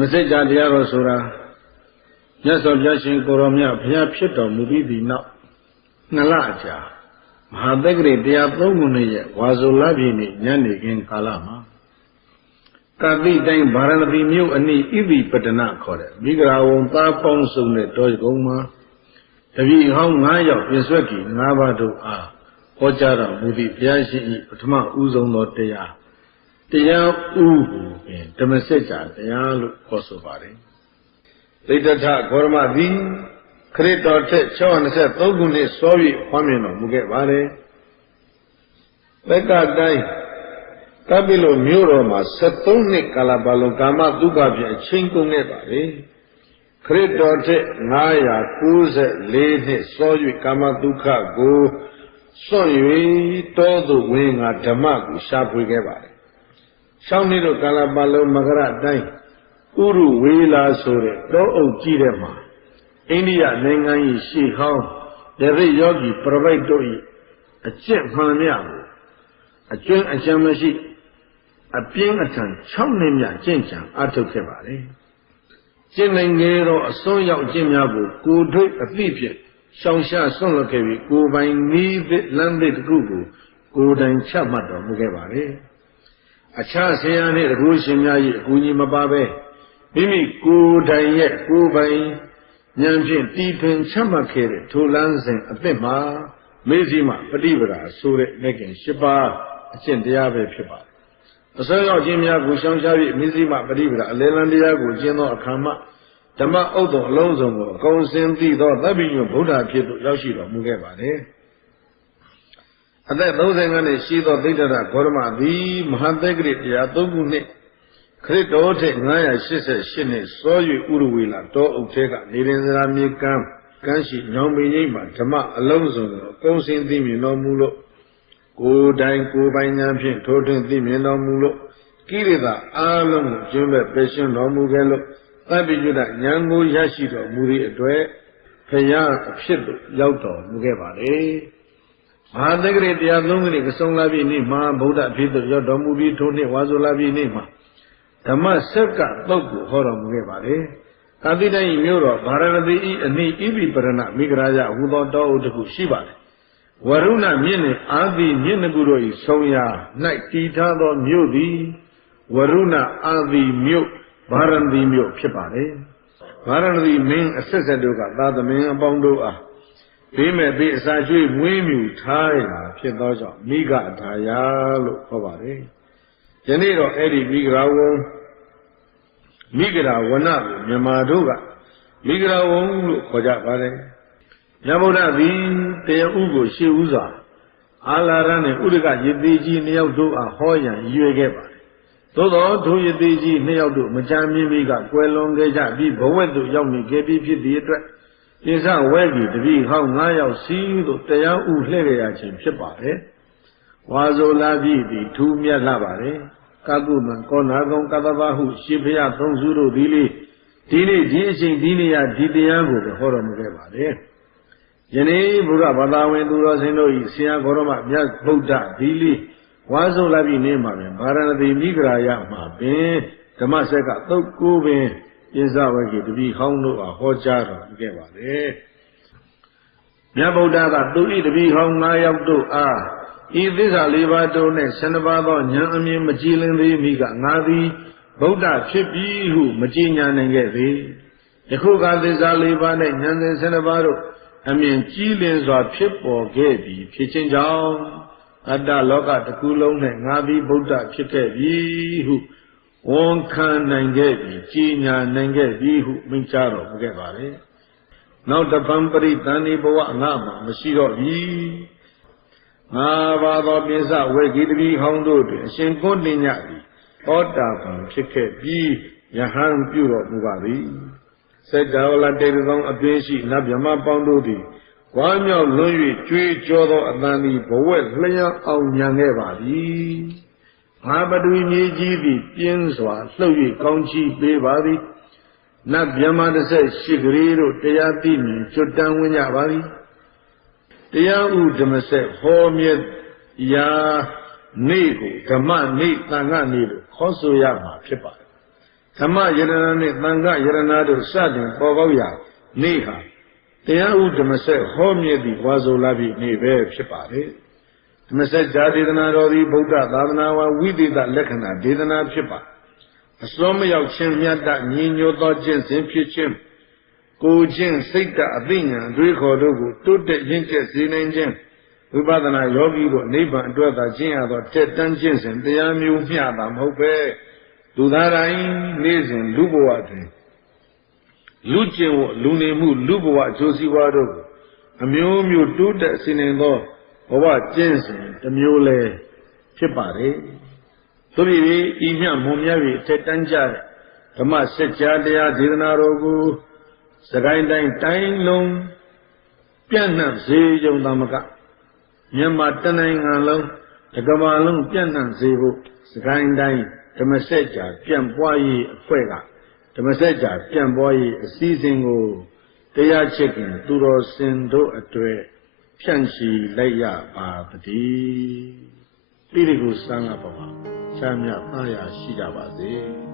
မစကြာတရားတော်ဆိုတာမြတ်စွာဘုရားရှင်ကိုရောမြတ်ဘုရားဖြစ်တော်မူပြီးဒီနောက်နှစ်လအကြာမဟာသက္ကရေတရားသုံးခုနှစ်ရဲ့ဝါဆိုလပြည့်နေ့ညနေခင်းကာလမှာကတိတိုင်းဗာရဏသီမြို့အနီးဣတိပတနာခေါ်တဲ့မိဂရာဝံသားပေါင်းစုံတဲ့တောကုန်းမှာတပည့်ဟောင်း9ယောက်ပြည့်စွက်ကြီး9ပါးတို့အားဟောကြားတော်မူသည့်ဘုရားရှင်၏ပထမဦးဆုံးသောတရား တရားဥကိုပင်ဓမ္မစကြာတရားလို့ခေါ်ဆိုပါတယ်သိတ္တထဂေါရမသည်ခရစ်တော်ထက်623ခုနှစ်စောပြီးဟောမြင်တော်မူခဲ့ပါတယ်သက်ကတိုင်းကပိလိုမြို့တော်မှာ73နှစ်ကာလပတ်လုံးကာမဒုက္ခဖြင့်အချင်းကုန်ခဲ့ပါလေခရစ်တော်ထက်994နှစ်စော၍ကာမဒုက္ခကိုစွန့်၍တောသို့ဝင်ငါဓမ္မကိုရှားဖွေခဲ့ပါတယ် ရှောင်းနှစ်တို့ကာလပတ်လုံးမကရတိုင်းဥရုဝေလာဆိုတဲ့တောအုပ်ကြီးတဲ့မှာအိန္ဒိယနိုင်ငံ၏ရှေးဟောင်းဒရိယောဂီပြပိုက်တို့၏အကျင့်မှန်မြကိုအကျွမ်းအချမ်းမရှိအပြင်းအထန်6နှစ်မြကျင့်ကြံအထုတ်ခဲ့ပါလေကျင့်နိုင်ခဲ့သောအစွန်းရောက်ကျင့်များကိုကိုယ်ထုတ်အသိဖြင့်ရှောင်ရှားဆွန့်လွတ်ခဲ့ပြီးကိုယ်ပိုင်နည်းသစ်လမ်းသစ်တစ်ခုကိုကိုယ်တိုင်ချမှတ်တော်မူခဲ့ပါလေ အခြားဆရာနှင့်တကူရှင်များ၏အကူအညီမပါဘဲမိမိကိုယ်တိုင်ရဲ့ကိုယ်ပိုင်ဉာဏ်ဖြင့်တည်ထွင်ချမှတ်ခဲ့တဲ့ထိုလမ်းစဉ်အသစ်မှာမေဇိမပฏิပဒါဆိုတဲ့လက်ကျင်၈ပါးအကျင့်တရားပဲဖြစ်ပါတယ်အစွမ်းရောက်ခြင်းများကိုရှောင်ရှား၍မေဇိမပฏิပဒါအလယ်လံတရားကိုကျင့်သောအခါမှဓမ္မဥဒ္ဒောအလုံးစုံကိုအကုန်စင်သိသောသဗ္ဗညုဗုဒ္ဓဖြစ်သို့ရောက်ရှိတော်မူခဲ့ပါတယ် အသက်35နှစ်ရှိသောသိတ္တရဂေါရမသည်မဟာသက်ကရိတရား၃ခုနှစ်ခရစ်တော်ထက်988နှစ်စော၍ဥရဝေလာတောအုပ်ထဲကနေရင်စရာမြေကမ်းကမ်းရှိညောင်မင်းကြီးမှာဓမ္မအလုံးစုံကိုအကုန်စင်သိမြင်တော်မူလို့ကိုယ်တိုင်ကိုယ်ပိုင်ဉာဏ်ဖြင့်ထိုးထွင်းသိမြင်တော်မူလို့ကိရိတာအလုံးကိုကျင်းမဲ့ပယ်ရှင်းတော်မူခဲ့လို့သဗ္ဗညုတဉာဏ်ကိုရရှိတော်မူသည့်အတွက်ဖရာအဖြစ်သို့ရောက်တော်မူခဲ့ပါလေ မဟာသက္ကရေတရားသုံးခုကဆုံးလာပြီနေ့မှာဗုဒ္ဓအဖြစ်သို့ရောက်တော်မူပြီးထိုနှစ်ဝါဆိုလာပြီနေ့မှာဓမ္မစက်ကတုတ်ကိုဟောတော်မူခဲ့ပါလေကာတိတိုင်းမြို့တော်ဗာရဏသီဤအနိဣပိပရဏမိဂရာယဟူသောတောအုပ်တစ်ခုရှိပါတယ်ဝရုဏမြင့်နှင့်အာသီမြင့်နှခုတို့၏ဆုံးရာ၌တည်ထားသောမြို့သည်ဝရုဏအာသီမြို့ဗာရဏသီမြို့ဖြစ်ပါတယ်ဗာရဏသီမင်းအဆက်ဆက်တို့ကသာသမင်အပေါင်းတို့အား ဘေးမဲ့ဘေးအစာကျွေးမွေးမြူထားရတာဖြစ်သောကြောင့်မိဂဒါယာလို့ခေါ်ပါတယ်ယနေ့တော့အဲ့ဒီမိဂရာဝုံမိဂရာဝနကိုမြန်မာတို့ကမိဂရာဝုံလို့ခေါ်ကြပါတယ်မြတ်ဗုဒ္ဓသည်တရားဥကိုရှေ့ဥစွာအာလာရနဲ့ဥဒကယတိကြီးနှစ်ယောက်တို့အားဟောရန်ရွေခဲ့ပါတယ်သို့သောထိုယတိကြီးနှစ်ယောက်တို့မကြမ်းမြင်ပြီးကကွယ်လွန်ခဲ့ကြပြီးဘဝက်သို့ရောက်နေခဲ့ပြီးဖြစ်သည့်အတွက် ပိစဝဲကြီးတပည့်ဟောင်း၅ယောက်စီးသို့တရားဥလှည့်ကြရခြင်းဖြစ်ပါတယ်ဝါဇိုလာပြီသည်ထူးမြတ်လာပါတယ်ကကုမံကောနာကုံကတ္တဗဟုရှင်ဖျားသုံးစုတို့ဒီလေးဒီနေ့ဒီအချိန်ဒီနေရာဒီတရားကိုဟောတော်မူခဲ့ပါတယ်ယနေ့ဘုရားဘာသာဝင်သူတော်စင်တို့ဤဆရာဂေါရမမြတ်ဗုဒ္ဓဒီလေးဝါဆုံးလာပြီနေမှာပင်ဗာရဏသီမိဂရာယမှာပင်ဓမ္မဆက်ကသုတ်ကိုပင် ပိစဝကေတပိဟောင်းတို့အားဟောကြားတော်မူခဲ့ပါတယ်မြတ်ဗုဒ္ဓကသူဤတပိဟောင်း၅ယောက်တို့အားဤသစ္စာ၄ပါးတို့နှင့်ဆန္ဒပါသောဉာဏ်အမြင်မကြည်လင်သေးမိကငါသည်ဗုဒ္ဓဖြစ်ပြီဟုမကြည်ညာနိုင်ခဲ့သေးယခုကသစ္စာ၄ပါးနှင့်ဉာဏ်စဉ်ဆန္ဒပါတို့အမြင်ကြည်လင်စွာဖြစ်ပေါ်ခဲ့ပြီဖြစ်ခြင်းကြောင့်အတ္တလောကတစ်ခုလုံးနဲ့ငါသည်ဗုဒ္ဓဖြစ်ခဲ့ပြီဟု ဝန်ခံနိုင်ခဲ့ပြီကြည်ညာနိုင်ခဲ့ပြီဟုမိန့်ကြားတော်မူခဲ့ပါလေနောက်တပံပရိသန္တိဘဝငါမှာမရှိတော့ပြီငါပါသောပိစဝေဂီတတိဟောင်းတို့တွင်အရှင်ကွန်းတင်ညသည်သောတာပန်ဖြစ်ခဲ့ပြီးယဟန်ပြုတော်မူပါသည်စัจ java လတေတုံအတွင်းရှိနတ်မြမပေါင်းတို့သည်ဝါမြောက်လွန်း၍ကြွေးကြောသောအတန်သည်ဘဝက်လျှံအောင်ညံခဲ့ပါသည် ငါပတူမြေကြီးသည်ပြင်းစွာလှုပ်၍ကောင်းချီးပေးပါသည်နတ်မြမတစ်ဆက်ရှိကလေးတို့တရားသိမြင်ကျွတ်တန်းဝင်ကြပါသည်တရားဥဓမ္မဆက်ဟောမြဲရာနေ့ကိုဓမ္မနေ့တန်ခါနေ့လို့ခေါ်ဆိုရမှာဖြစ်ပါတယ်သဓမ္မယရဏနှင့်သံဃယရဏတို့စတင်ပေါ်ပေါက်ရာနေ့ဟာတရားဥဓမ္မဆက်ဟောမြဲသည့်ဝါဆိုလာပြီနေ့ပဲဖြစ်ပါလေ ဓမ္မဆက်ဇာဒေသနာတော်သည်ဗုဒ္ဓသာသနာဝါဝိသေသလက္ခဏာဒေသနာဖြစ်ပါအစွမ်းမရောက်ခြင်းမြတ်တညီညွတ်သောကျင့်စဉ်ဖြစ်ခြင်းကိုယ်ချင်းစိတ်တအသိဉာဏ်အတွေးခေါ်တို့ကိုတိုးတက်ရင့်ကျက်စေနိုင်ခြင်းဝိပဿနာယောဂီတို့နိဗ္ဗာန်အတွက်သာကျင့်ရသောတက်တန်းခြင်းစဉ်တရားမျိုးမျှတာမဟုတ်ပဲလူသားတိုင်းနေ့စဉ်လူဘဝတွင်လူကျင့်ဝတ်လူနေမှုလူဘဝအကျိုးစီးပွားတို့ကိုအမျိုးမျိုးတိုးတက်စေနိုင်သော ဘဝကျင့်စဉ်တစ်မျိုးလဲဖြစ်ပါတယ်သို့ဖြစ်၍ဤမြမွန်မြတ်၍တက်တန်းကြတဲ့ဓမ္မစကြာတရားဒေသနာတော်ကိုစကိုင်းတိုင်းတိုင်းလုံးပြန့်နှံ့စေကြုံသမကမြန်မာတနိုင်ငံလုံးတကမ္ဘာလုံးပြန့်နှံ့စေဖို့စကိုင်းတိုင်းဓမ္မစကြာပြန့်ပွားရေးအဖွဲ့ကဓမ္မစကြာပြန့်ပွားရေးအစည်းအဝေးကိုတရားချစ်ခင်သူတော်စင်တို့အတွေ့ ဖြန့်ချီလိုက်ရပါတည်းတိရိကိုစံကပပါချမ်းမြတ်သားရရှိကြပါစေ